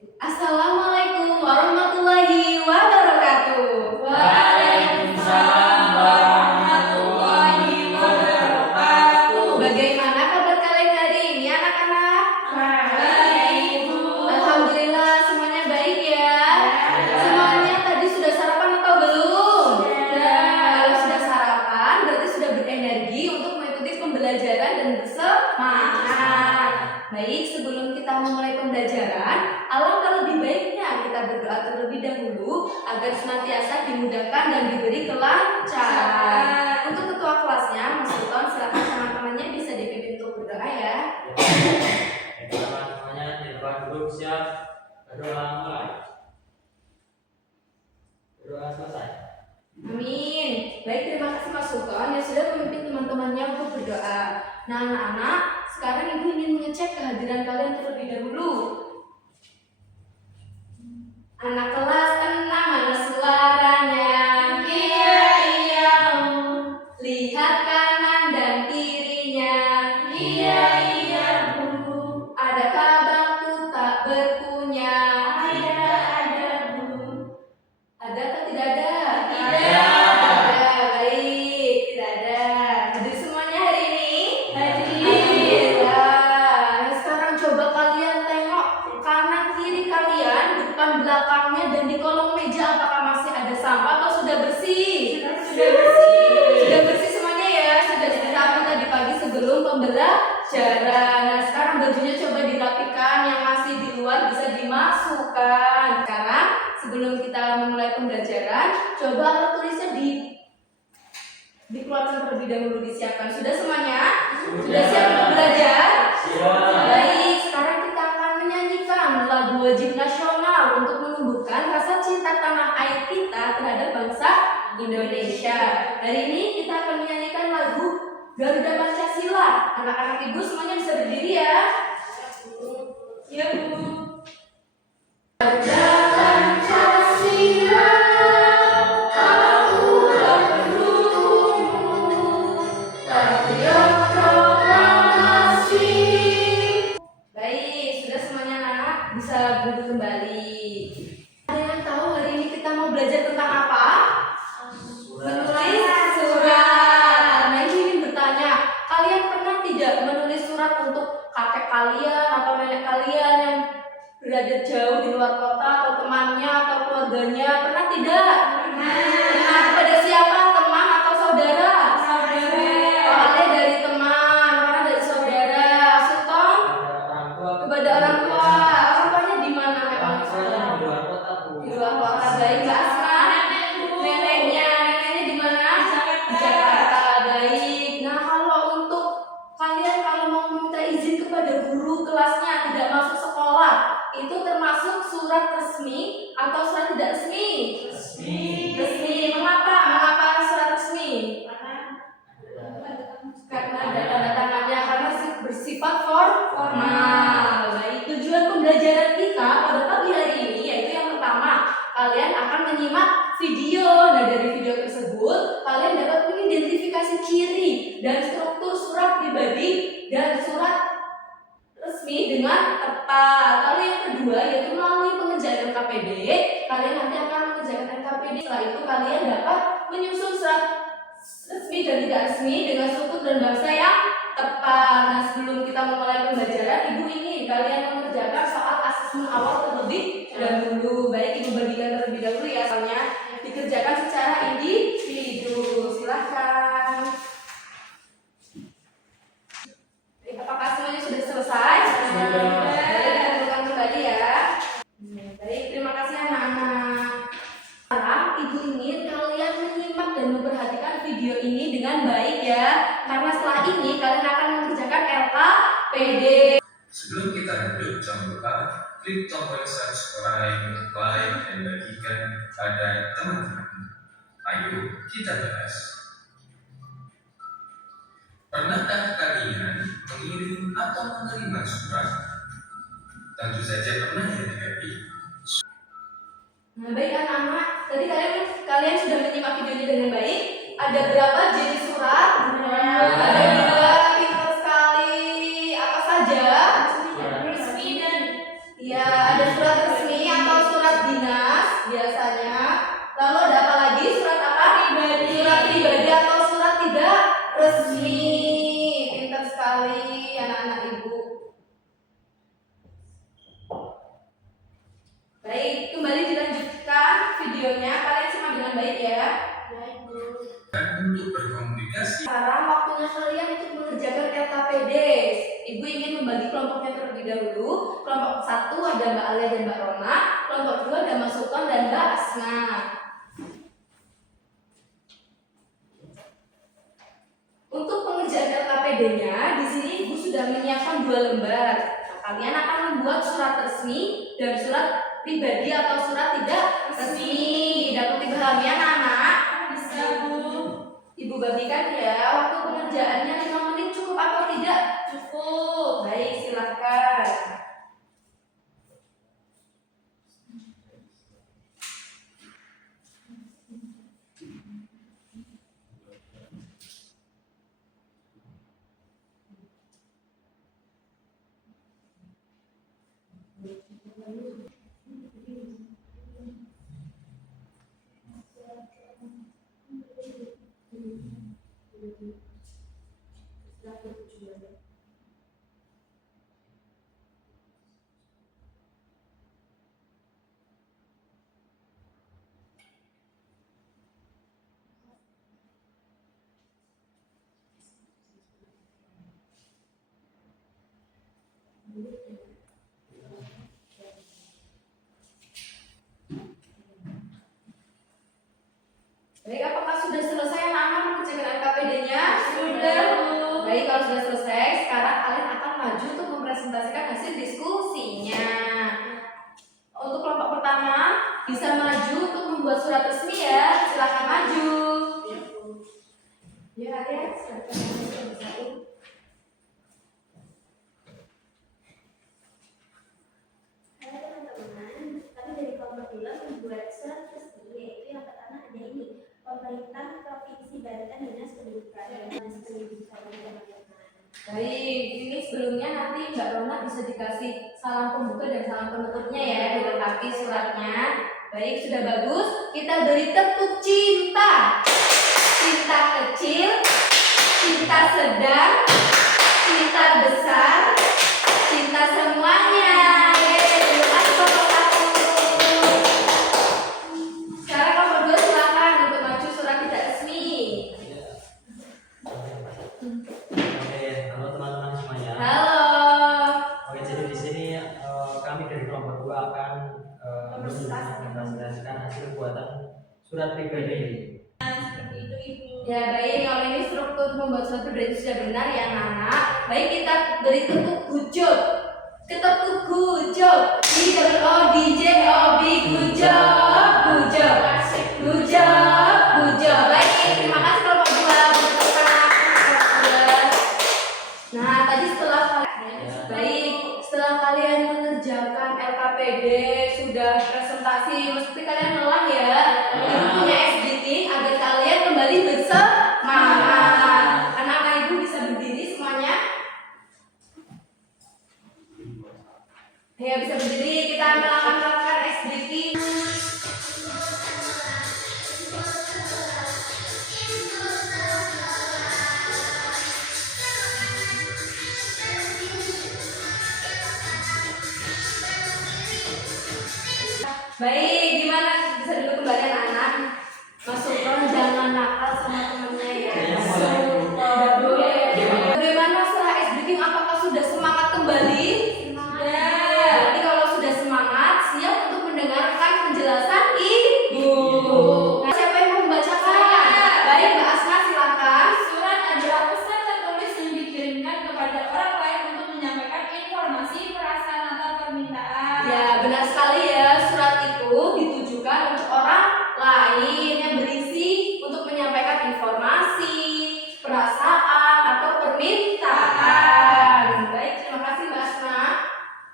Assalamualaikum warahmatullahi wabarakatuh. Waalaikumsalam warahmatullahi wabarakatuh. Bagaimana kabar kalian hari ini anak-anak? Baik, Bu. Alhamdulillah semuanya baik ya. Ya. Semuanya tadi sudah sarapan atau belum? Sudah. Kalau sudah sarapan berarti sudah berenergi untuk mengikuti pembelajaran dan bersemangat. Baik, sebelum kita memulai pembelajaran, alangkah lebih baiknya kita berdoa terlebih dahulu agar senantiasa dimudahkan dan diberi kelancaran. Untuk ketua kelasnya, Mas Sultan, silakan teman-temannya bisa dipimpin untuk berdoa ya. Teman-temannya di depan duduk siap. Berdoa mulai. Berdoa selesai. Amin. Baik, terima kasih Mas Sultan yang sudah memimpin teman-temannya untuk berdoa. Nah, anak-anak, sekarang Ibu ingin mengecek kehadiran kalian terlebih dahulu. Anak kelas 6, mana suaranya? Iya, Bu. Lihat kanan dan kirinya. Iya, Bu. Adakah bangku tak berpunya? Ada, Bu. Ada atau tidak ada? Tidak. Ada. Baik, tidak ada. Hadir semuanya hari ini? Hadir. Alhamdulillah. Nah, sekarang coba kalian tengok kanan kiri kalian, depan belakangnya, dan di kolong meja apakah masih ada sampah atau sudah bersih? Sudah bersih. Sudah bersih semuanya ya, sudah disapu tadi pagi sebelum pembelajaran. Nah, sekarang bajunya coba dirapikan, yang masih di luar bisa dimasukkan. Sekarang sebelum kita memulai pembelajaran, coba alat tulisnya dikeluarkan terlebih dahulu, disiapkan. Sudah semuanya? Sudah siap untuk belajar? Siap. Baik, sekarang kita akan menyanyikan lagu wajib nasional untuk menumbuhkan rasa cinta tanah air kita terhadap bangsa Indonesia. Hari ini kita akan menyanyikan lagu Garuda Pancasila. Anak-anak Ibu semuanya bisa berdiri ya. Ya, Bu. Garuda Pancasila, akulah pendukungmu, patriot proklamasi. Baik, sudah semuanya anak-anak bisa duduk kembali. Ada yang tahu hari ini kita mau belajar tentang apa? Menulis surat. Nah, ini ingin bertanya, kalian pernah tidak menulis surat untuk kakek kalian atau nenek kalian yang berada jauh di luar kota, atau temannya atau keluarganya? Pernah tidak? Pernah. Kepada siapa? Teman atau saudara? Oh, ada dari teman, orang dari saudara. Sultan? Ada orang tua. Kepada orang tua. Orang tuanya di mana memang? Orang tuanya di luar kota, Bu. Di luar kota. Baik, Mbak Asma. Neneknya di mana? Di Jakarta. Baik. Nah, kalau untuk kalian kalau mau meminta izin kepada guru kelasnya tidak masuk sekolah, itu termasuk surat resmi atau surat tidak resmi? Resmi. Resmi. Mengapa? Mengapa surat resmi? Karena ada tanda tangannya, karena bersifat formal. Baik, tujuan pembelajaran kita pada pagi hari ini yaitu yang pertama, kalian akan menyimak video. Nah, dari video tersebut kalian dapat mengidentifikasi ciri dan struktur surat pribadi dan surat resmi dengan tepat. Lalu yang kedua yaitu melalui pengerjaan NKPD, kalian nanti akan mengerjakan NKPD. Setelah itu kalian dapat menyusun surat resmi dan tidak resmi dengan struktur dan bahasa yang tepat. Nah, sebelum kita memulai pembelajaran, Ibu ingin kalian mengerjakan soal asesmen awal terlebih dahulu. Baik, Ibu bagikan terlebih dahulu ya, soalnya dikerjakan secara individu. Silahkan. Baik, apakah semuanya sudah selesai? Sudah. Baik, kita mulai kembali ya. Baik, terima kasih anak-anak. Sekarang Ibu ingin kalian menyimak dan memperhatikan video ini dengan baik ya, karena setelah ini kalian akan mengerjakan LKPD. Sebelum kita lanjut, jangan lupa klik tombol subscribe, like, dan bagikan pada teman-teman. Ayo kita bahas. Pernahkah kalian mengirim atau menerima surat? Tentu saja pernah ya, Debbie. Nah, baik anak-anak, tadi kalian sudah menyimak videonya dengan baik. Ada berapa jenis surat? Ada 2, pintar sekali. Apa saja? Resmi dan Ya, ada surat resmi Baik, kembali dilanjutkan videonya. Kalian simak dengan baik ya. Dan untuk berkomunikasi Sekarang waktunya kalian untuk mengerjakan LKPD. Ibu ingin membagi kelompoknya terlebih dahulu. Kelompok 1 ada Mbak Alia dan Mbak Rona. Kelompok 2 ada Mas Sultan dan Mbak Asma. Untuk pengerjaan LKPD-nya, di sini Ibu sudah menyiapkan 2 lembar. Nah, kalian akan membuat surat resmi dan surat pribadi atau surat tidak resmi. Dapat dipahami anak-anak? Bisa, Bu. Ibu bagikan ya, waktu pengerjaannya 5 menit cukup atau tidak? Cukup. Baik, silakan. Baik, apakah sudah selesai anak-anak mengerjakan LKPD-nya? Sudah, Bu. Baik, kalau sudah selesai, sekarang kalian akan maju untuk mempresentasikan hasil diskusinya. Untuk kelompok pertama, bisa maju untuk membuat surat resmi ya. Silakan maju. Ya, ya, silakan maju satu. Halo teman-teman, kami dari kelompok 2 membuat surat resmi, yaitu yang pertama ada ini, Pemerintah Provinsi Banten Dinas Pendidikan. Teman-teman. Baik, ini sebelumnya nanti Mbak Rona bisa dikasih salam pembuka dan salam penutupnya ya, dilengkapi suratnya. Baik, sudah bagus. Kita beri tepuk cinta. Cinta kecil, cinta sedang, cinta besar, cinta semuanya. Yeay, terima kasih kelompok 1. Sekarang kelompok 2 silakan untuk maju surat tidak resmi. Oke, halo teman-teman semuanya. Halo. Oke, jadi di sini kami dari kelompok 2 akan mempresentasikan hasil buatan surat pribadi. Seperti itu, Ibu. Ya baik, kalau ini struktur membuat surat pribadi sudah benar ya anak-anak. Baik, kita beri tepuk gujob. Ketepuk gujob. GOODJOB gujob, gujob, gujob, gujob. Baik, terima kasih kelompok 2 untuk tepuk tangan. Nah, tadi setelah baik, setelah kalian mengerjakan LKPD sudah presentasi, mesti kalian lelah ya. Ibu punya SDT agar kalian kembali bersemangat. Anak-anak ibu bisa berdiri semuanya. Ya bisa berdiri, kita melakukan SDT. Baik, gimana bisa dulu kembali anak-anak? Mas Sultan jangan nakal sama temennya ya. Kayaknya boleh. Bagaimana setelah SBK? Apakah sudah semangat kembali? Ya. Berarti kalau sudah semangat, siap untuk mendengarkan penjelasan ibu. Nah, siapa yang mau membacakan? Baik, Mbak Asma silakan. Surat adalah pesan tertulis yang dikirimkan kepada orang lain untuk menyampaikan informasi, perasaan atau permintaan. Ya, benar sekali ya. Surat itu ditujukan untuk orang lain yang berisi untuk menyampaikan informasi, perasaan atau permintaan. Baik, terima kasih Mbak Asma.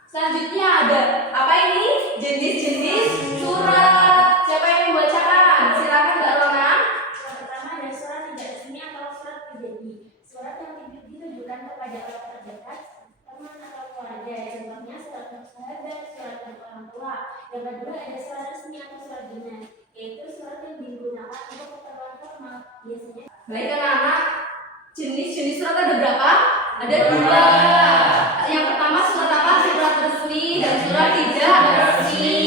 Selanjutnya ada apa ini? Jenis-jenis surat. Siapa yang membacakan? Silakan Mbak Rona. Yang pertama ada surat tidak resmi atau surat pribadi. Surat yang ditujukan kepada orang terdekat, teman atau keluarga. Contohnya surat untuk sahabat, surat untuk orang tua. Yang kedua ada surat resmi atau surat dinas, yaitu surat yang digunakan untuk keperluan formal. Biasanya Baik anak-anak, jenis-jenis surat ada berapa? Ada 2. Yang pertama surat apa? Surat resmi dan surat tidak resmi.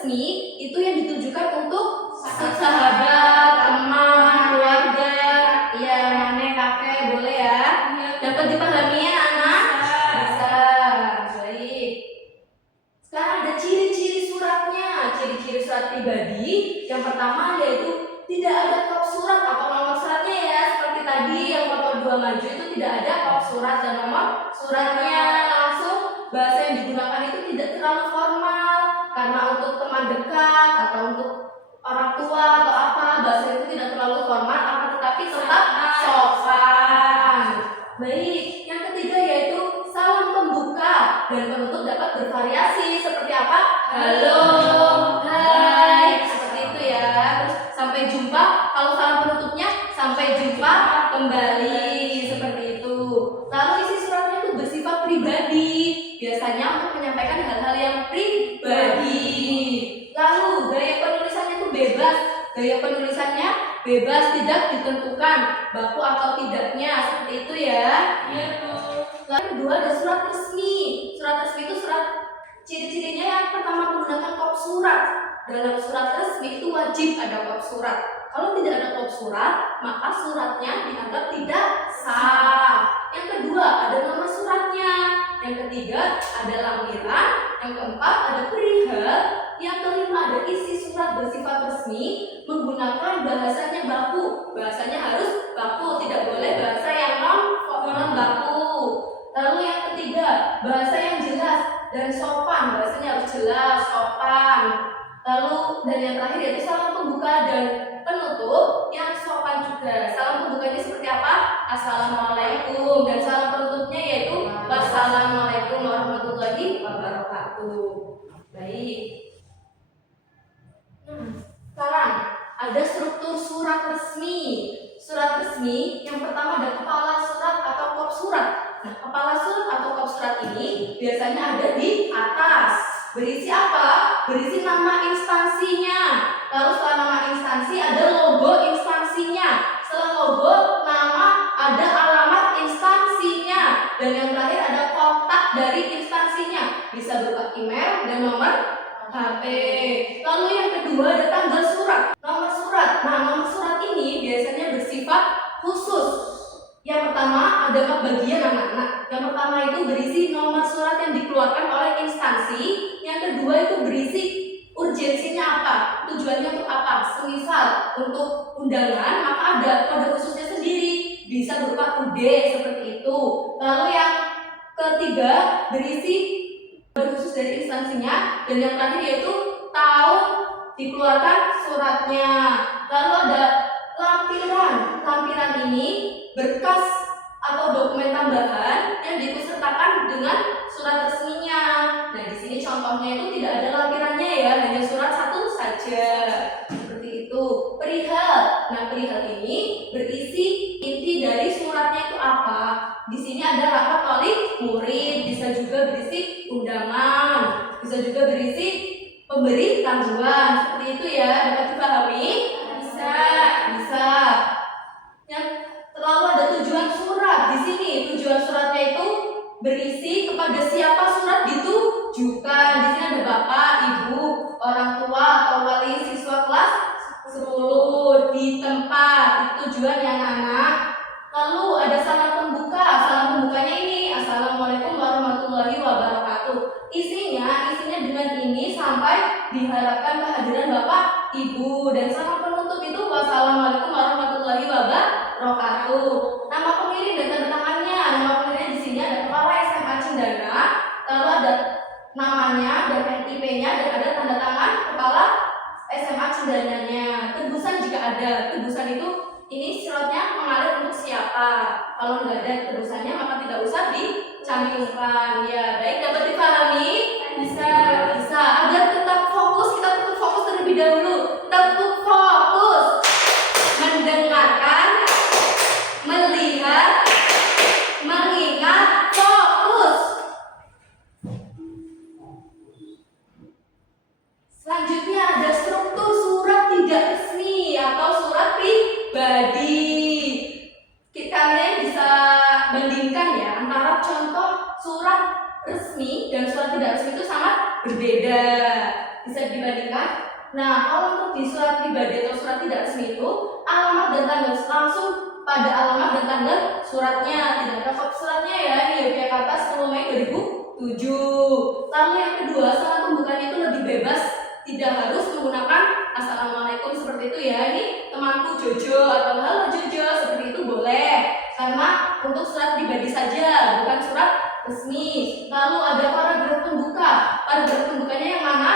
resmi itu yang ditujukan untuk sahabat, teman, keluarga, ya nenek, kakek, boleh ya? Dapat dipahami ya anak? Bisa. Baik. Sekarang ada ciri-ciri suratnya. Ciri-ciri surat pribadi yang pertama yaitu tidak ada kop surat atau nomor suratnya ya. Seperti tadi yang foto 2 maju itu tidak ada kop surat dan nomor suratnya. Langsung bahasa yang digunakan itu tidak terlalu formal karena untuk teman dekat atau untuk orang tua atau apa, bahasa itu tidak terlalu formal akan tetapi tetap sopan. Baik, yang ketiga yaitu salam pembuka dan penutup dapat bervariasi seperti apa? Halo, hai, seperti itu ya. Terus sampai jumpa, kalau salam penutupnya sampai jumpa kembali seperti itu. Lalu isi suratnya itu bersifat pribadi, biasanya untuk menyampaikan hal-hal yang pribadi. Lalu gaya penulisannya itu bebas. Gaya penulisannya bebas, tidak ditentukan baku atau tidaknya, seperti itu ya. Iya, Bu. Lalu kedua ada surat resmi. Surat resmi itu surat ciri-cirinya yang pertama menggunakan kop surat. Dalam surat resmi itu wajib ada kop surat. Kalau tidak ada kop surat, maka suratnya dianggap tidak sah. Yang kedua ada nama suratnya. Yang ketiga ada lampiran. Yang keempat ada perihal. Yang kelima ada isi surat bersifat resmi menggunakan bahasanya baku. Bahasanya harus baku, tidak boleh bahasa yang non baku. Lalu yang ketiga bahasa yang jelas dan sopan. Bahasanya harus jelas, sopan. Lalu dan yang terakhir yaitu salam pembuka dan penutup yang sopan juga. Salam pembukanya seperti apa? Assalamualaikum, dan salam penutupnya yaitu wassalamualaikum warahmatullahi wabarakatuh. Baik. Sekarang ada struktur surat resmi. Surat resmi yang pertama ada kepala surat atau kop surat. Nah, kepala surat atau kop surat ini biasanya ada di atas. Berisi apa? Berisi nama instansinya. Lalu setelah nama instansi ada logo instansinya. Setelah logo, nama, ada alamat instansinya. Dan yang terakhir ada kontak dari instansinya. Bisa berupa email dan nomor HP. Lalu yang kedua ada tanggal surat. Nomor surat. Nah, nomor surat ini biasanya bersifat khusus. Yang pertama ada 4 bagian anak-anak. Yang pertama itu berisi nomor surat yang dikeluarkan oleh instansi. Yang kedua itu berisi urgensinya apa, tujuannya untuk apa. Semisal untuk undangan maka ada kode khususnya sendiri, bisa berupa UD seperti itu. Lalu yang ketiga berisi kode khusus dari instansinya. Dan yang terakhir yaitu tahun dikeluarkan suratnya. Lalu ada lampiran. Lampiran ini berkas atau dokumen tambahan yang diikutsertakan dengan surat resminya. Nah, di sini contohnya itu tidak ada lampirannya ya, hanya surat satu saja. Seperti itu. Perihal. Nah, perihal ini berisi inti dari suratnya itu apa. Di sini ada rapat wali murid, bisa juga berisi undangan, bisa juga berisi pemberi tangguhan. Seperti itu ya, dapat dipahami? Bisa. Yang lalu ada tujuan surat. Di sini tujuan suratnya itu berisi kepada siapa surat ditujukan. Di sini ada bapak, ibu, orang tua atau wali siswa kelas 10 di tempat. Itu tujuan yang anak. Lalu ada salam pembuka. Salam pembukanya ini Assalamualaikum warahmatullahi wabarakatuh. Isinya dengan ini sampai diharapkan kehadiran bapak, ibu. Dan salam penutup itu wassalamualaikum warahmatullahi wabarakatuh. Nama pengirim dan tanda tangannya. Nama pengirimnya di sini ada Kepala SMA Cendana, lalu ada namanya dan NIP-nya, dan ada tanda tangan Kepala SMA Cendananya. Tebusan jika ada. Tebusan itu ini suratnya mengalir untuk siapa. Kalau nggak ada tebusannya maka tidak usah dicantumkan. Ya, baik, dapat dipahami? Bisa. Agar tetap fokus, kita tetap fokus terlebih dahulu. Tetap fokus mendengarkan, melihat, mengingat, fokus. Selanjutnya ada struktur surat tidak resmi atau surat pribadi. Kalian bisa bandingkan ya antara contoh surat resmi dan surat tidak resmi itu sangat berbeda. Bisa dibandingkan Nah, kalau untuk di surat pribadi atau surat tidak resmi itu alamat dan tanggal langsung pada alamat dan tanggal suratnya, tidak ada kop suratnya ya. Ini Yogyakarta 10 Mei 2007. Lalu yang kedua, saat pembukaan itu lebih bebas, tidak harus menggunakan assalamualaikum seperti itu ya. Ini temanku Jojo atau halo Jojo seperti itu boleh, karena untuk surat pribadi saja, bukan surat resmi. Lalu ada paragraf pembuka. Paragraf pembukanya yang mana?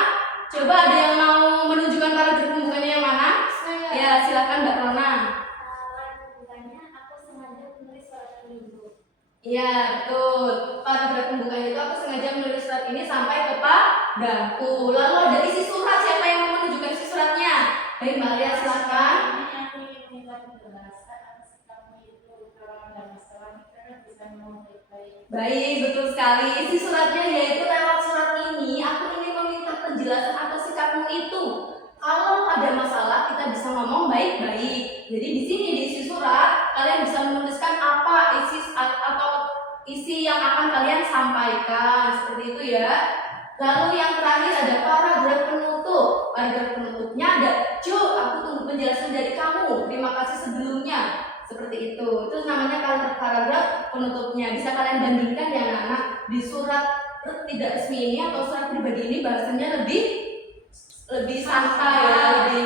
Coba ada yang mau menunjukkan paragraf pembukanya yang mana? Ya, silakan Mbak Rona. Bukannya aku sengaja menulis surat ini, Bu. Iya, betul. Paragraf pembukanya itu aku sengaja menulis surat ini sampai kepadaku. Lalu ada isi surat, siapa yang mau menunjukkan isi suratnya? Baik, Mbak Lia, silakan. Ini aku ingin minta penjelasan atas kamu itu kalau ada masalah kita bisa ngomong baik-baik. Baik, betul sekali. Isi suratnya yaitu lewat surat ini aku ingin meminta penjelasan atas sikapmu itu. Kalau ada masalah kita bisa ngomong baik-baik. Jadi di sini di isi surat kalian bisa menuliskan apa isi atau isi yang akan kalian sampaikan seperti itu ya. Lalu yang terakhir ada paragraf penutup. Paragraf penutupnya ada, "Jo, aku tunggu penjelasan dari kamu. Terima kasih sebelumnya." Seperti itu. Itu namanya paragraf penutupnya. Bisa kalian bandingkan ya anak-anak. Di surat tidak resmi ini atau surat pribadi ini bahasanya lebih santai ya, lebih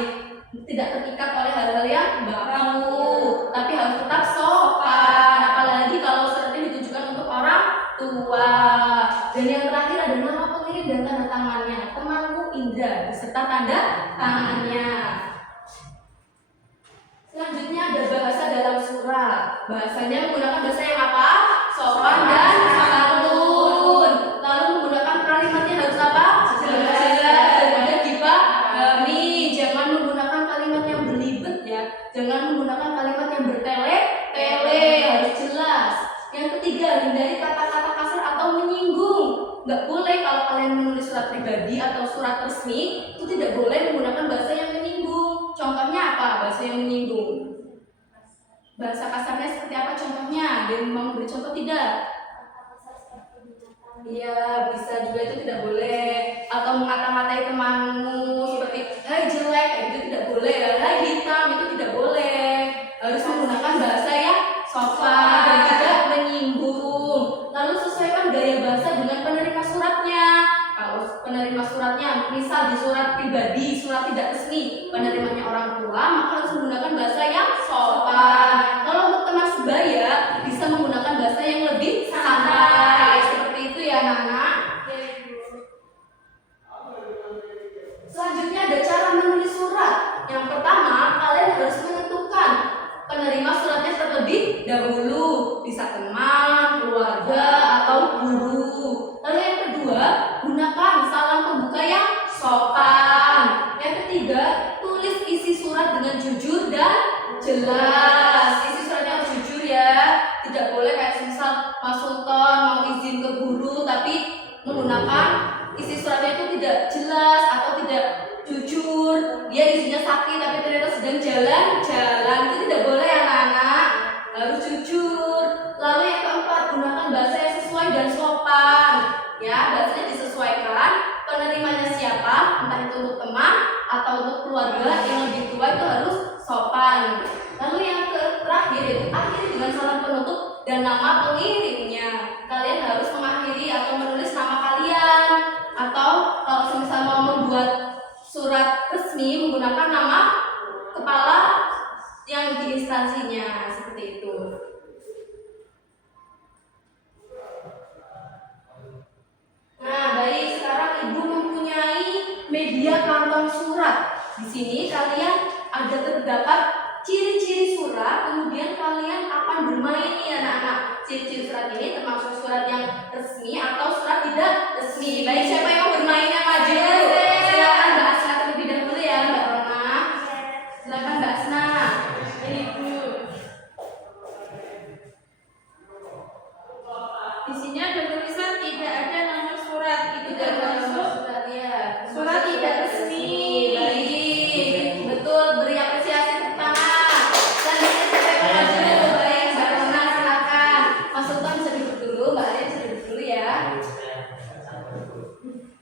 tidak terikat oleh hal-hal yang baku, tapi harus tetap sopan. Apalagi kalau suratnya ditujukan untuk orang tua. Dan yang terakhir ada nama pengirim dan tanda tangannya. Temanku Indra beserta tanda tangannya. Selanjutnya ada bahasa dalam surat. Bahasanya menggunakan bahasa yang apa? Sopan dan santun. Lalu menggunakan kalimatnya harus apa? Jelas dan dipahami. Jangan menggunakan kalimat yang berlibet ya. Jangan menggunakan kalimat yang bertele-tele, harus jelas. Yang ketiga, hindari kata-kata kasar atau menyinggung. Nggak boleh kalau kalian menulis surat pribadi atau surat resmi itu tidak boleh menggunakan bahasa yang menyinggung. Contohnya apa? Bahasa yang menyinggung. Bahasa kasarnya seperti apa contohnya? Dia mau memberi contoh tidak? Iya, bisa juga itu tidak boleh. Atau mengata-ngatai temanmu seperti hai jelek, kayak gitu tidak boleh. Hai hitam, itu tidak boleh. Harus menggunakan bahasa yang sopan dan tidak menyinggung. Lalu sesuaikan gaya bahasa dengan penerima suratnya. Kalau penerima suratnya, misal di surat pribadi, surat tidak resmi, penerimanya orang tua, maka harus menggunakan bahasa yang sopan. Kalau untuk teman sebaya, bisa menggunakan bahasa yang lebih santai. Seperti itu ya, anak-anak. Selanjutnya ada cara menulis surat. Yang pertama, kalian harus menentukan penerima suratnya terlebih dahulu, bisa teman, keluarga, atau guru. Lalu yang kedua, gunakan salam pembuka yang sopan. Yang ketiga, tulis isi surat dengan jujur dan jelas. Isi suratnya harus jujur ya, tidak boleh kayak misal Mas Sultan mau izin ke guru tapi menggunakan isi suratnya itu tidak jelas atau tidak jujur. Dia isinya sakit tapi ternyata sedang jalan-jalan, itu tidak boleh anak-anak, harus jujur. Lalu yang keempat, gunakan bahasa yang sesuai dan sopan ya, bahasanya disesuaikan. Penerimanya siapa, entah itu untuk teman atau untuk keluarga yang lebih tua, itu harus sopan. Lalu yang terakhir itu akhiri dengan salam penutup dan nama pengirimnya. Kalian harus mengakhiri atau menulis nama kalian, atau kalau misal mau membuat surat resmi menggunakan nama kepala yang di instansinya, seperti itu. Nah, baik, sekarang Ibu mempunyai media kantong surat. Di sini kalian ada terdapat ciri-ciri surat, kemudian kalian akan bermain nih anak-anak. Ciri-ciri surat ini termasuk surat yang resmi atau surat tidak resmi. Baik, siapa yang mau bermain yang maju? Silakan Mbak Asna terlebih dahulu ya, Mbak Rona. Silakan Mbak Asna. Ini Bu. Di sini ada tulisan tidak ada nomor surat, itu Tidak ada nomor termasuk surat ya. surat tidak resmi. Baik, betul, beri apresiasi tepuk tangan. Selanjutnya siapa yang mau maju? Baik, Mbak Rona silakan. Mas Sultan bisa duduk dulu, Mbak Alia bisa duduk dulu ya.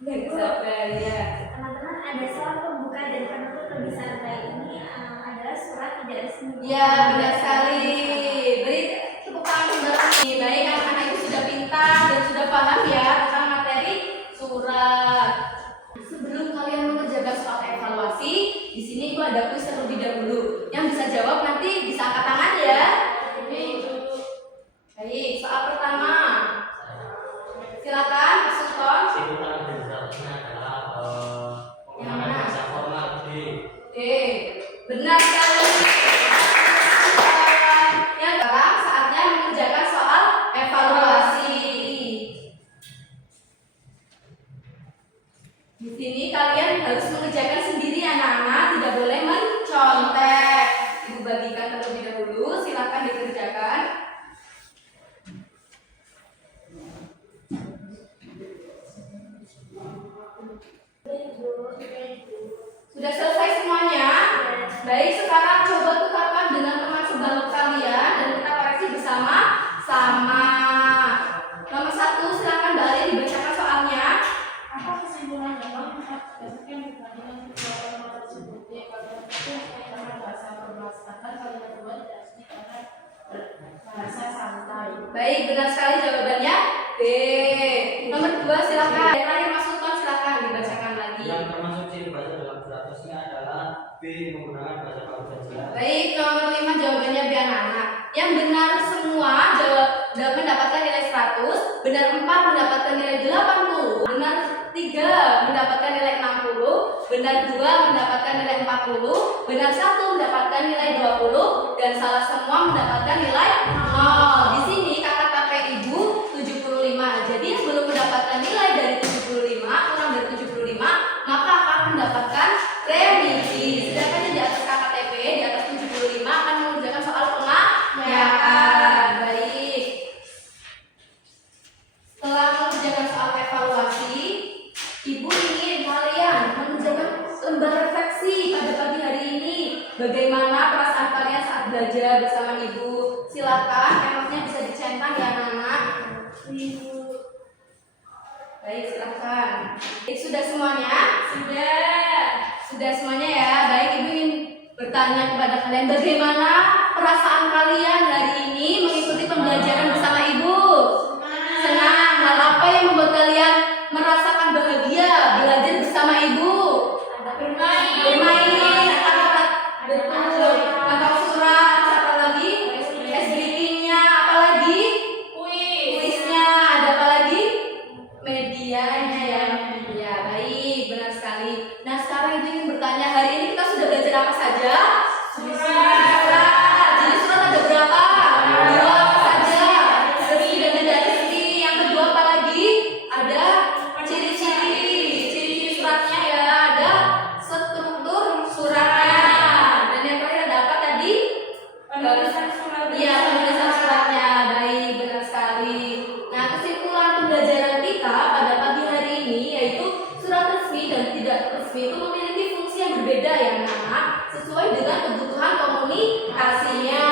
Baik, sabar ya. pembuka dan penutup lebih santai ini adalah surat tidak resmi. Ya, benar sekali. Beri tepuk tangan saudara. Baik, anak-anak itu sudah pintar dan sudah paham ya tentang materi surat. Sebelum kalian mengerjakan soal evaluasi, di sini gua ada kuis terlebih dahulu. Yang bisa jawab nanti bisa angkat tangan ya. Baik, soal pertama. Silakan, Pak Sultan. Simpulan dari suratnya adalah menggunakan bahasa formal. Oke, benar sekali. Yang sekarang saatnya mengerjakan soal evaluasi. Di sini kalian harus mengerjakan sendiri anak-anak, tidak boleh mencontek. Ibu bagikan terlebih dahulu, silakan dikerjakan. Sudah selesai semuanya? Baik, sekarang coba tukarkan dengan teman sebangku kalian dan kita koreksi bersama-sama. Nomor 1, silakan Mbak Ali dibacakan soalnya. Apa kesimpulan dalam berdasarkan perbandingan kedua kalimat tersebut? Kalimat itu karena bahasa formal, sedangkan kalimat kedua tidak resmi karena bahasa santai. Baik, benar sekali jawabannya B. Nomor 2, silakan. Yang terakhir Mas Sultan, silakan dibacakan lagi. Yang termasuk ciri bahasa dalam surat resmi adalah B, menggunakan bahasa baku dan jelas. Baik, nomor 5 jawabannya B anak-anak. Yang benar semua jawab mendapatkan nilai 100, benar 4 mendapatkan nilai 80, benar 3 mendapatkan nilai 60, benar 2 mendapatkan nilai 40, benar 1 mendapatkan nilai 20, dan salah semua mendapatkan nilai 0. Di sini kakak KP Ibu 75. Jadi yang belum mendapatkan nilai dari 75, kurang dari 75, maka akan mendapatkan remisi. Sedangkan yang di atas KKTP di atas 75 akan mengerjakan soal pengayakan. Baik. Setelah mengerjakan soal evaluasi, Ibu ingin kalian mengerjakan lembar refleksi pada pagi hari ini. Bagaimana perasaan kalian saat belajar bersama Ibu? Silakan, emotnya bisa dicentang ya anak-anak. Ibu. Baik, silakan. Baik, sudah semuanya? Sudah semuanya ya. Baik, Ibu ingin bertanya kepada kalian, bagaimana perasaan kalian hari ini mengikuti pembelajaran bersama Ibu? Senang. Hal apa yang membuat kalian merasakan bahagia belajar bersama Ibu? Bermain, betul. Tentang surat, apa lagi? Ice breaking-nya, apa lagi? Kuisnya, ada apa lagi? Medianya ya, media. Baik, benar sekali. Nah, sekarang Ibu ingin bertanya, hari ini kita sudah belajar apa saja? Surat. Jadi surat ada berapa? 2 saja. Resmi dan tidak resmi. Yang kedua apa lagi? Ada ciri-ciri suratnya ya. Ada struktur suratnya. Dan yang terakhir ada apa tadi? Penulisan surat. Iya, penulisan suratnya. Baik, benar sekali. Nah, kesimpulan pembelajaran kita pada pagi hari ini yaitu surat resmi dan tidak resmi itu memiliki fungsi yang berbeda ya anak-anak, sesuai dengan kebutuhan komunikasinya.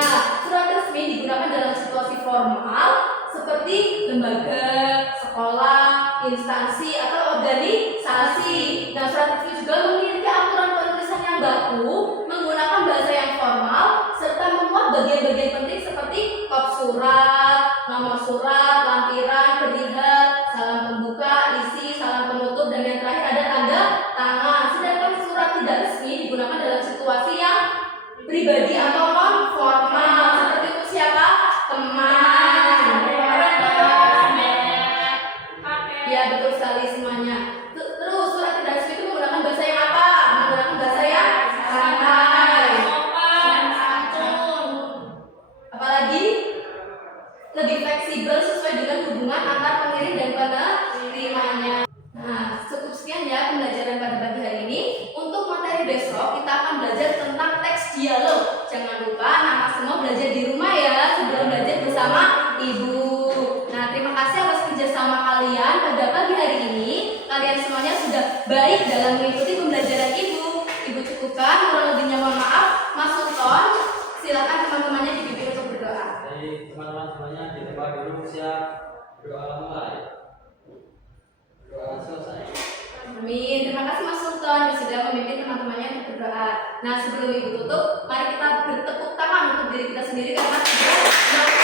Surat resmi digunakan dalam situasi formal seperti lembaga, sekolah, instansi atau organisasi. Nah, surat resmi juga memiliki aturan penulisan yang baku, menggunakan bahasa yang formal, serta memuat bagian-bagian penting seperti kop surat, nomor surat, lampiran, perihal, salam pembuka, isi, salam penutup, dan yang terakhir ada tanda tangan. Sedangkan surat tidak resmi digunakan dalam situasi yang pribadi atau non formal. Seperti itu siapa? Teman. Ya, betul sekali semuanya. Terus surat tidak resmi itu menggunakan bahasa yang apa? Menggunakan bahasa yang santai. Apalagi lebih fleksibel sesuai dengan hubungan antar pengirim dan penerimanya. Nah, cukup sekian ya pembelajaran pada pagi hari ini. Untuk materi besok kita akan belajar tentang teks dialog. Jangan lupa anak-anak semua belajar di rumah ya sebelum belajar bersama Ibu. Nah, terima kasih atas kerjasama kalian pada pagi hari ini. Kalian semuanya sudah baik dalam mengikuti pembelajaran Ibu. Ibu cukupkan, kurang lebihnya mohon maaf. Mas Sultan, silakan teman-temannya dipimpin untuk berdoa. Jadi teman-teman semuanya di tempat dulu, siap, berdoa mulai. Berdoa selesai. Amin. Terima kasih Mas Sultan yang sudah memimpin teman-temannya Nah, sebelum Ibu tutup, mari kita bertepuk tangan untuk diri kita sendiri karena sudah